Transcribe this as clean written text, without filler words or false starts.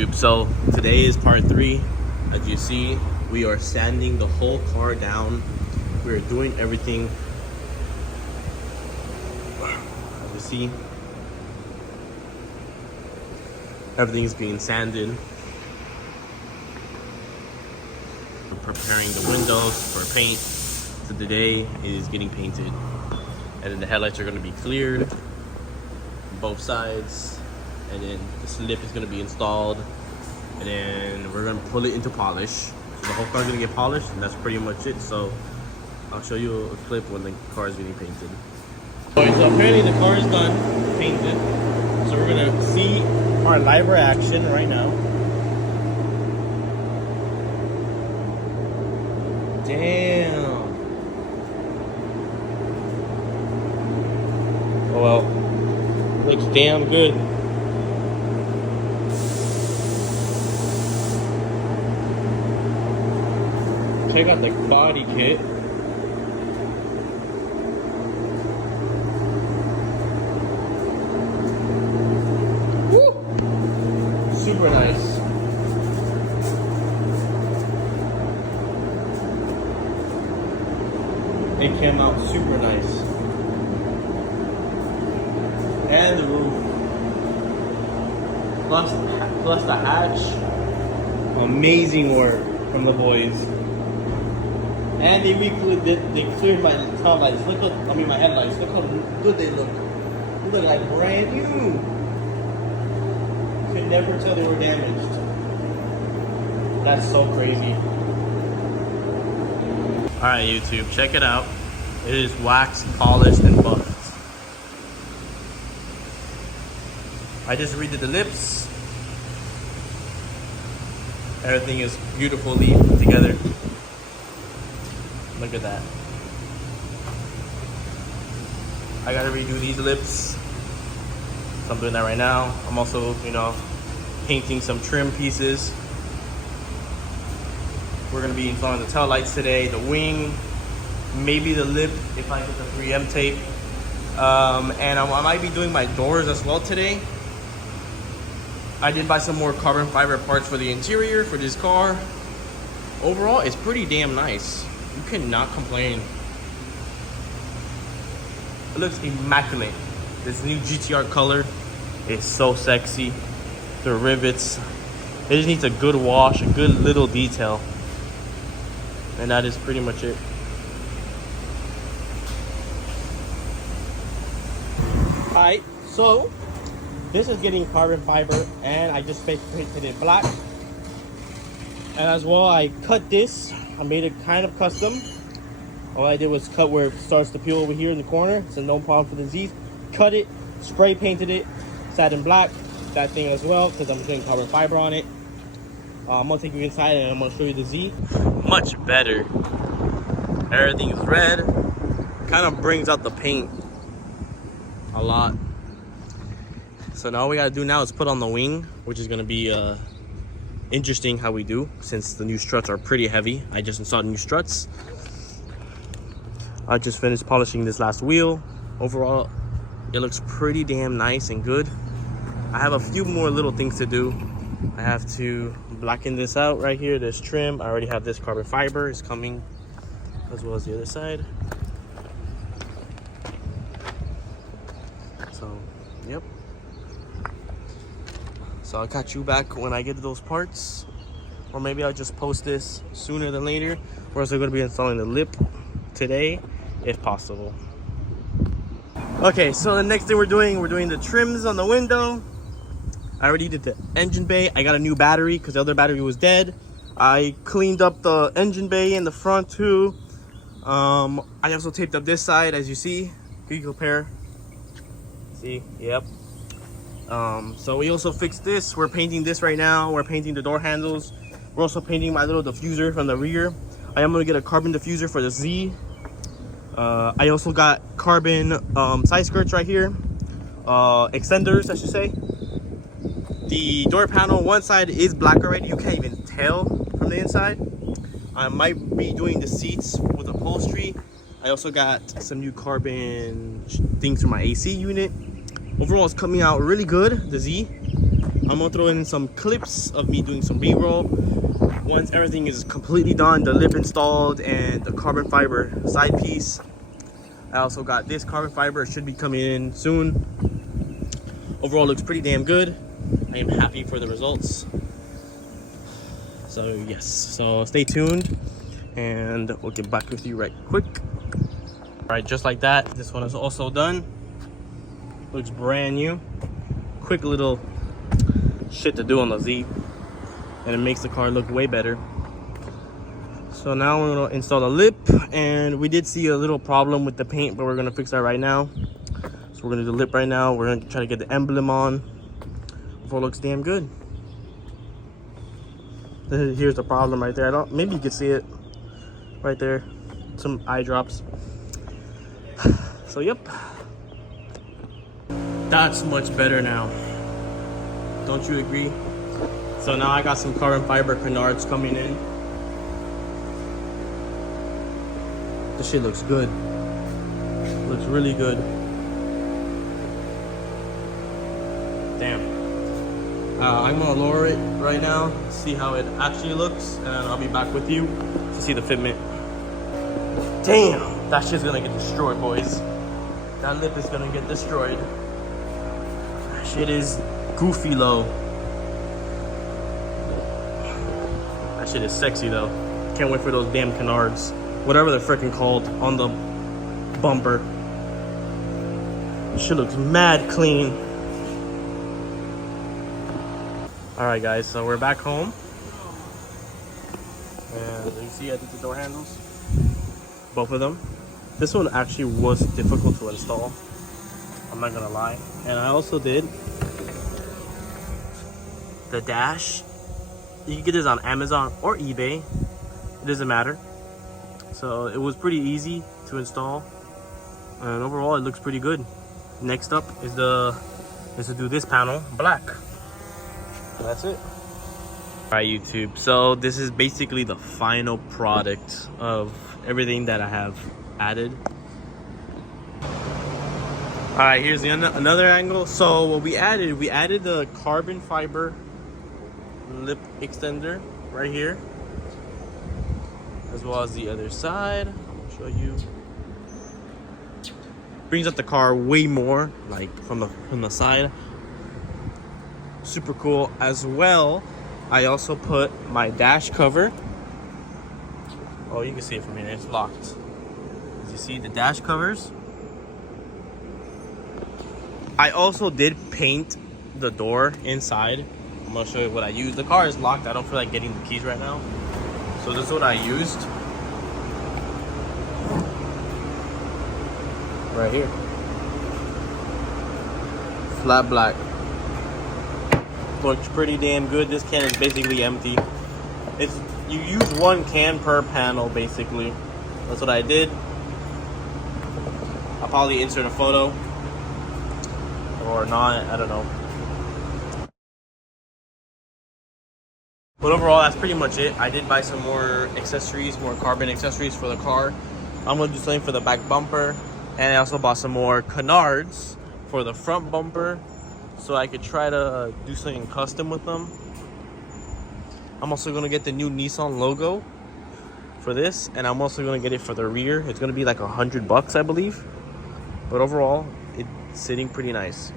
YouTube, so today is part 3. As you see, we are sanding the whole car down. We are doing everything. As you see, everything is being sanded. We're preparing the windows for paint. So today is getting painted, and then the headlights are going to be cleared on both sides. And then the slip is going to be installed, and then we're going to pull it into polish. So the whole car is going to get polished, and that's pretty much it. So I'll show you a clip when the car is getting painted. Alright, so apparently the car is done painted. So we're going to see our live reaction right now. Damn. Oh well, looks damn good. Check out the body kit. Woo! Super nice. It came out super nice. And the roof. Plus the hatch. Amazing work from the boys. And they cleared my tail lights. Look at, my headlights. Look how good they look. They look like brand new. You could never tell they were damaged. That's so crazy. Alright, YouTube, check it out. It is waxed, polished, and buffed. I just redid the lips. Everything is beautifully put together. Look at that. I gotta redo these lips. So I'm doing that right now. I'm also, painting some trim pieces. We're gonna be installing the tail lights today, the wing, maybe the lip if I get the 3M tape. And I might be doing my doors as well today. I did buy some more carbon fiber parts for the interior for this car. Overall, it's pretty damn nice. You cannot complain. It looks immaculate. This new GTR color is so sexy. The rivets, it just needs a good wash, a good little detail. And that is pretty much it. Alright, so this is getting carbon fiber, and I just painted it black. And as well, I cut this. I made it kind of custom. All I did was cut where it starts to peel over here in the corner. It's a no problem for the Z. Cut it, spray painted it, satin black, that thing as well, because I'm putting carbon fiber on it. I'm gonna take you inside and I'm gonna show you the Z. Much better. Everything is red. Kind of brings out the paint a lot. So now all we gotta do now is put on the wing, which is gonna be interesting how we do, since the new struts are pretty heavy. I just installed new struts. I just finished polishing this last wheel. Overall, it looks pretty damn nice and good. I have a few more little things to do. I have to blacken this out right here, this trim. I already have this carbon fiber is coming, as well as the other side. So, yep. So I'll catch you back when I get those parts, or maybe I'll just post this sooner than later. We're also going to be installing the lip today, if possible. Okay, so the next thing we're doing the trims on the window. I already did the engine bay. I got a new battery because the other battery was dead. I cleaned up the engine bay in the front too. I also taped up this side, as you see. You can compare. See, yep. So we also fixed this. We're painting this right now. We're painting the door handles. We're also painting my little diffuser from the rear. I am gonna get a carbon diffuser for the Z. I also got carbon side skirts right here. Extenders, I should say. The door panel, one side is black already. You can't even tell from the inside. I might be doing the seats with upholstery. I also got some new carbon things for my AC unit. Overall, it's coming out really good, the Z. I'm gonna throw in some clips of me doing some b-roll once everything is completely done, the lip installed and the carbon fiber side piece. I also got this carbon fiber, it should be coming in soon. Overall looks pretty damn good. I am happy for the results. So yes, so stay tuned and we'll get back with you right quick. All right, just like that, this one is also done. Looks brand new. Quick little shit to do on the Z, and it makes the car look way better. So now we're gonna install the lip, and we did see a little problem with the paint, but we're gonna fix that right now. So we're gonna do the lip right now. We're gonna try to get the emblem on before it looks damn good. Here's the problem right there. Maybe you can see it right there. Some eye drops. So yep, that's much better now. Don't you agree? So now I got some carbon fiber canards coming in. This shit looks good. Looks really good. Damn. I'm gonna lower it right now, see how it actually looks, and I'll be back with you to see the fitment. Damn, that shit's gonna get destroyed, boys. That lip is gonna get destroyed. That shit is goofy low. That shit is sexy though. Can't wait for those damn canards, whatever they're freaking called, on the bumper. This shit looks mad clean. Alright guys, so we're back home. And you see I did the door handles. Both of them. This one actually was difficult to install, I'm not gonna lie. And I also did the dash. You can get this on Amazon or eBay, it doesn't matter. So it was pretty easy to install, and overall it looks pretty good. Next up is to do this panel black. That's it. All right, YouTube, so this is basically the final product of everything that I have added. All right, here's another angle. So what we added the carbon fiber lip extender right here, as well as the other side. I'll show you. Brings up the car way more, like from the side. Super cool. As well, I also put my dash cover. Oh, you can see it from here. It's locked. As you see, the dash covers. I also did paint the door inside. I'm gonna show you what I used. The car is locked. I don't feel like getting the keys right now. So this is what I used. Right here. Flat black. Looks pretty damn good. This can is basically empty. You use one can per panel basically. That's what I did. I'll probably insert a photo. Or not, I don't know. But overall, that's pretty much it. I did buy some more accessories, more carbon accessories for the car. I'm gonna do something for the back bumper. And I also bought some more canards for the front bumper, so I could try to do something custom with them. I'm also gonna get the new Nissan logo for this, and I'm also gonna get it for the rear. It's gonna be like $100, I believe. But overall, it's sitting pretty nice.